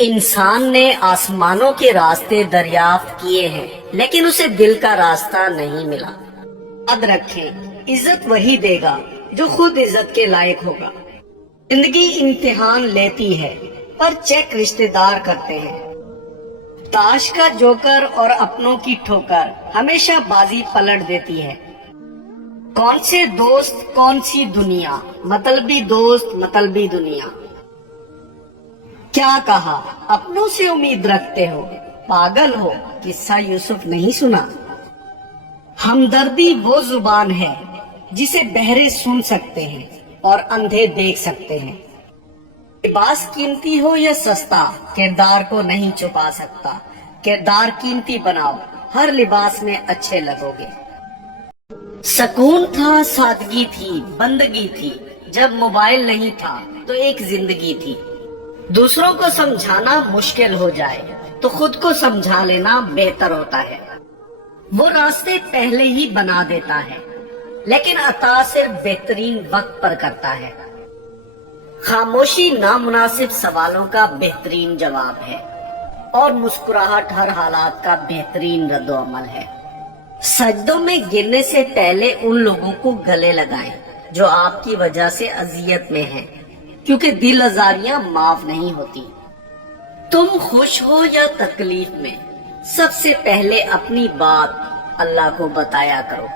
انسان نے آسمانوں کے راستے دریافت کیے ہیں لیکن اسے دل کا راستہ نہیں ملا۔ یاد رکھیں، عزت وہی دے گا جو خود عزت کے لائق ہوگا۔ زندگی امتحان لیتی ہے پر چیک رشتہ دار کرتے ہیں۔ تاش کا جوکر اور اپنوں کی ٹھوکر ہمیشہ بازی پلٹ دیتی ہے۔ کون سے دوست کون سی دنیا، مطلبی دوست مطلبی دنیا۔ کیا کہا، اپنوں سے امید رکھتے ہو؟ پاگل ہو، قصہ یوسف نہیں سنا؟ ہمدردی وہ زبان ہے جسے بہرے سن سکتے ہیں اور اندھے دیکھ سکتے ہیں۔ لباس قیمتی ہو یا سستا، کردار کو نہیں چھپا سکتا۔ کردار قیمتی بناؤ، ہر لباس میں اچھے لگو گے۔ سکون تھا، سادگی تھی، بندگی تھی۔ جب موبائل نہیں تھا تو ایک زندگی تھی۔ دوسروں کو سمجھانا مشکل ہو جائے تو خود کو سمجھا لینا بہتر ہوتا ہے۔ وہ راستے پہلے ہی بنا دیتا ہے لیکن عطا صرف بہترین وقت پر کرتا ہے۔ خاموشی نامناسب سوالوں کا بہترین جواب ہے اور مسکراہٹ ہر حالات کا بہترین رد و عمل ہے۔ سجدوں میں گرنے سے پہلے ان لوگوں کو گلے لگائیں جو آپ کی وجہ سے اذیت میں ہیں، کیونکہ دل آزاریاں معاف نہیں ہوتی۔ تم خوش ہو یا تکلیف میں، سب سے پہلے اپنی بات اللہ کو بتایا کرو۔